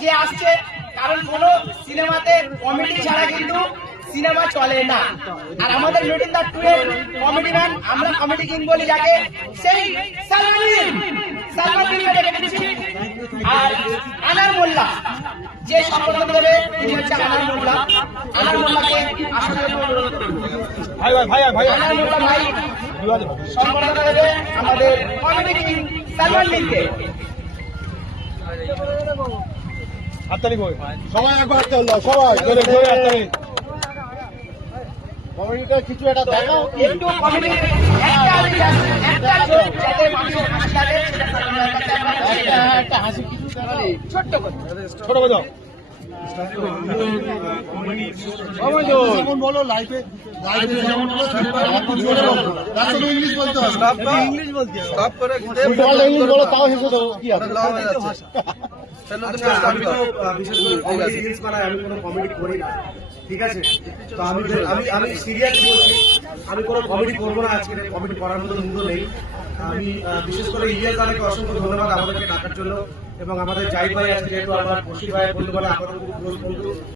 যে আসছে, কারণ কোন সিনেমাতে কমেডি ছাড়া কিন্তু সিনেমা চলে না। আর আমাদের মিডিল দা টু এর কমেডি ম্যান, আমরা কমেডি কিং বলি যাকে, সেই সালমান ডেকে দিচ্ছি। আর আনার মোল্লা যে সম্পর্ক দেবে তিনি হচ্ছে আনার মোল্লা। আনার মোল্লাকে আসার জন্য অনুরোধ করব। আনার মোল্লা ভাই সম্পর্ক দেবে আমাদের কমেডি কিং সালমান লিংকে। সবাই একবার সবাই জোরে জোরে হাততালি। কমেডিটা কিছু একটা দেখাও, একটু কমেডি একটা জোক যাতে মানুষের হাসি লাগে সেটা সালমানের কাছে আমরা একটা হাসি কিছু দেখাও। ছোট্ট করে। ছোট বাজাও যেমন বলো লাইফে যেমন বলো জোরে বলো, রাস্তা ইংলিশ বলতে হবে, ইংলিশ বলতে হবে, স্টপ করে ইংলিশ বলো তাও হেসে দেবো কি আছে। আমি তো বিশেষ করে কমেডি রিলস বানাই, আমি কোনো কমেডি করি না, ঠিক আছে? তো আমি সিরিয়াস বলছি, আমি কোনো কমেডি করবো না আজকে, কমেডি করার মতো মুড নেই। আমি বিশেষ করে ইলিয়াস দাদাকে অসংখ্য ধন্যবাদ আমাদেরকে ডাকার জন্য, এবং আমাদের জাহিদ ভাই আজকে যেহেতু আমার বশির ভাইয়ের বন্ধু বলে আমাদের খুব ক্লোজ বন্ধু।